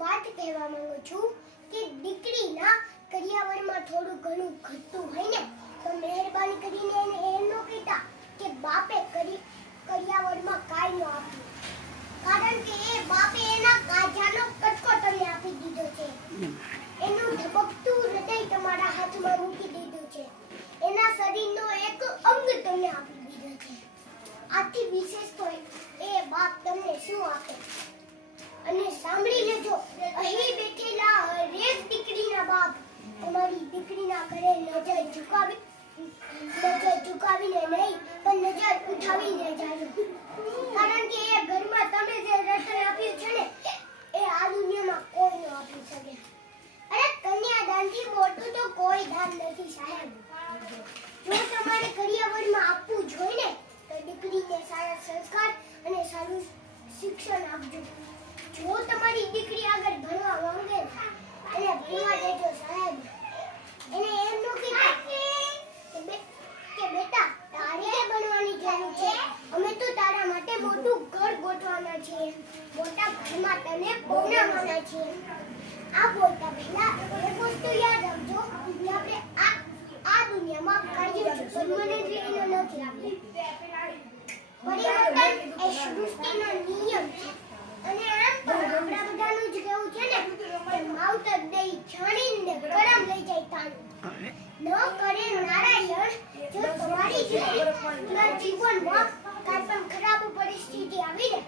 વાત કહેવા માંગુ છું કે દીકરીના કરિયાવરમાં થોડું ઘણું ઘટતું હોય ને, તો મહેરબાની કરીને એને એમ ન કહેતા કે બાપે કરી, કરિયાવરમાં કાંઈ ન આપ્યું. કારણ કે એ બાપે એના કાજાનો કટકો તમને આપી દીધો છે. એનું ધબકતું હૃદય તમારા હાથમાં મૂકી દીધું છે. એના શરીરનો એક અંગ તમને આપી દીધો છે. આથી વિશેષ તો એ બાપ તમને શું આપે? અને સાંભળી લેજો અહીં બેઠેલા હરેક દીકરીના બાપ તમારી દીકરીના ઘરે નજર ઝુકાવી, નજર ઝુકાવીને નહીં, પણ નજર ઉઠાવીને જાજો કારણ કે એ ઘરમાં તમે જે રટણ આપ્યું છે ને, એ આ દુનિયામાં કોઈ ન આપી શકે. અરે કન્યાદાનથી મોટું તો કોઈ દાન નથી, સાહેબ. જો તમારે કરિયાવરમાં આપવું જોઈએ ને, તો દીકરીને સારા સંસ્કાર અને સારું શિક્ષણ આપજો. જો તમારી દીકરી આગળ ભણવા માંગે ને એને ભણવા દેજો સાહેબ. એને એમ નો કહેતા કે બેટા, તારે કે ભણવાની જરૂર છે? અમે તો તારા માટે મોટું ઘર ગોઠવાના છીએ. મોટા ઘરમાં તને પહોંચાડવાના છીએ. આ બોલતા પહેલા એક વસ્તુ યાદ રાખજો કે આપણે આ આ દુનિયામાં કાંઈ જ પરમનન્ટલી નથી પરિવર્તન એ સૃષ્ટિનો નિયમ છે અને આમ તો આપણા બધાનું જ કહેવું છે ને કે માવતર દઈ છાણીને કરમ લઈ જાય તાનું ન કરે નારાયણ, જો તમારી જીવનમાં કાંઈ ખરાબ પરિસ્થિતિ આવી ને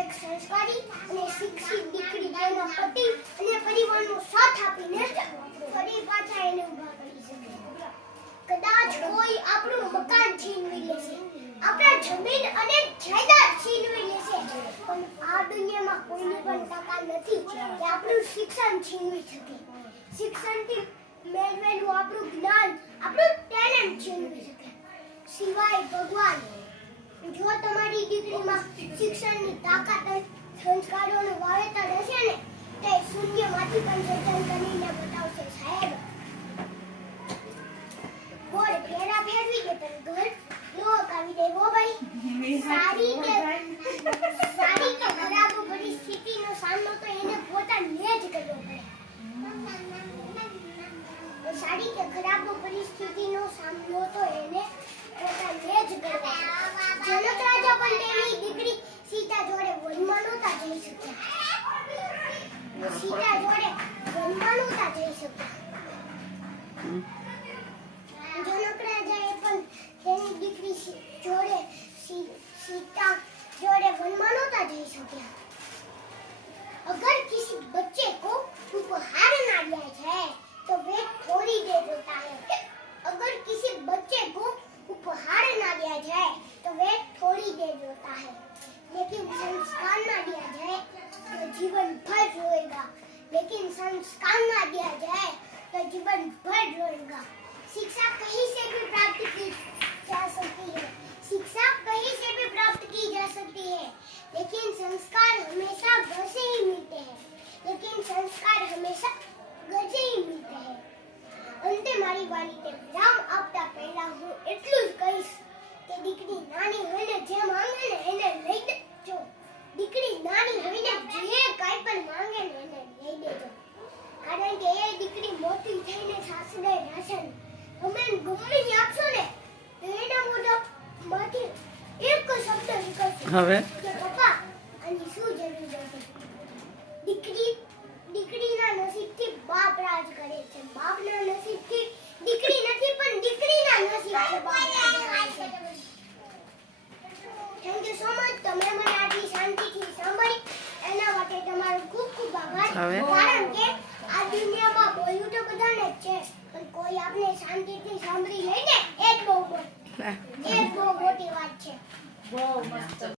એક સંસ્કારી અને શિક્ષિત દીકરી તેના પતિ અને પરિવારનો સાથ આપીને ફરી પાછા એને ઊભા કરી શકે. કદાચ કોઈ આપણું મકાન છીનવી લેશે, આપણા જમીન અને જાયદાદ છીનવી લેશે, પણ આ દુનિયામાં કોઈની પણ તાકાત નથી કે આપણું શિક્ષણ છીનવી શકે. શિક્ષણથી મેળવેલું આપણું જ્ઞાન, આપણું ટેલેન્ટ છીનવી શકે સિવાય ભગવાન, જો તમારી દીકરીમાં શિક્ષણની તાકાત અને સંસ્કારોનું વાવેતર હશે ને, તે શૂન્યમાંથી પણ સર્જન કરીને બતાવશે સાહેબ. બોલ ફેરા ફેરવી દે તને ઘર. લોક આવી દે. હો ભાઈ, સારી કે સારી કે ખરાબ પરિસ્થિતિનો સામનો તો એને પોતાને જ કરવો પડે. સારી કે ખરાબ પરિસ્થિતિનો સામનો તો એને जीवन भर रोएगा लेकिन संस्कार ना दिया जाए तो जीवन भर रोएगा મોટી થઈને સાસરે રહેશે તમે ગમે આપશો ને એના મોઢામાંથી એક શબ્દ નીકળશે હવે? પપ્પા આની શું જરૂર હતી દીકરી દીકરીના નસીબથી બાપ રાજ કરે છે. બાપના નસીબથી દીકરી નથી પણ દીકરીના નસીબથી બાપ રાજ કરે છે. થેન્ક યુ સો મચ તમે મને આટલી શાંતિથી સાંભળી એના માટે તમારો ખૂબ ખૂબ આભાર. કારણ કે આ દુનિયામાં બોલવું પણ કોઈ આપણે શાંતિથી સાંભળી લઈને એ જ બહુ મોટી એ જ બહુ મોટી વાત છે. બહુ મસ્ત.